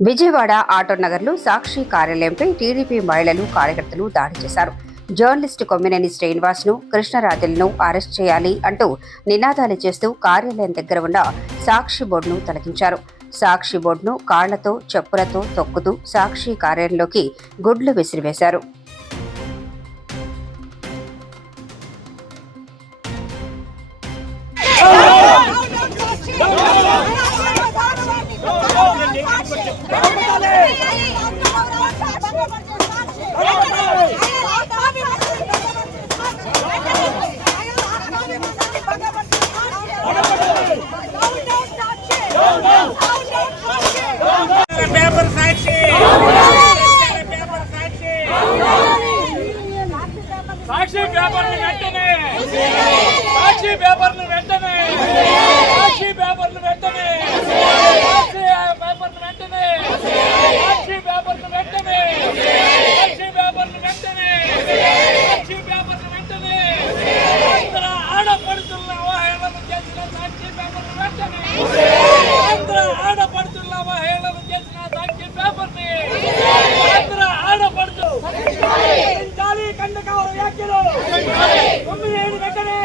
విజయవాడ ఆటోనగర్లో సాక్షి కార్యాలయంపై TDP మహిళలు కార్యకర్తలు దాడి చేశారు. జర్నలిస్టు కొమ్మినేని శ్రీనివాస్ ను కృష్ణరాజులను అరెస్ట్ చేయాలి అంటూ నినాదాలు చేస్తూ కార్యాలయం దగ్గర ఉన్న సాక్షి బోర్డును తొలగించారు. సాక్షి బోర్డును కాళ్లతో చెప్పులతో తొక్కుతూ సాక్షి కార్యాలయంలోకి గుడ్లు విసిరివేశారు. సాక్షి పేపర్లు వెంటనే సాక్షి పేపర్లు వెంటనే సాక్షి పేపర్లు వెంటనే సాక్షి పేపర్లు వెంటనే సాక్షి పేపర్లు వెంటనే సాక్షి పేపర్లు వెంటనే సాక్షి పేపర్లు వెంటనే ఆంధ్ర ఆడపడుతున్న అవహేళన చేసిన సాక్షి పేపర్లు వెంటనే ఆంధ్ర ఆడపడుతున్న అవహేళన చేసిన సాక్షి పేపర్ని ఆంధ్ర ఆడపడుతూ కండకావర వ్యాఖ్యలు కొమ్మినేని వెంటనే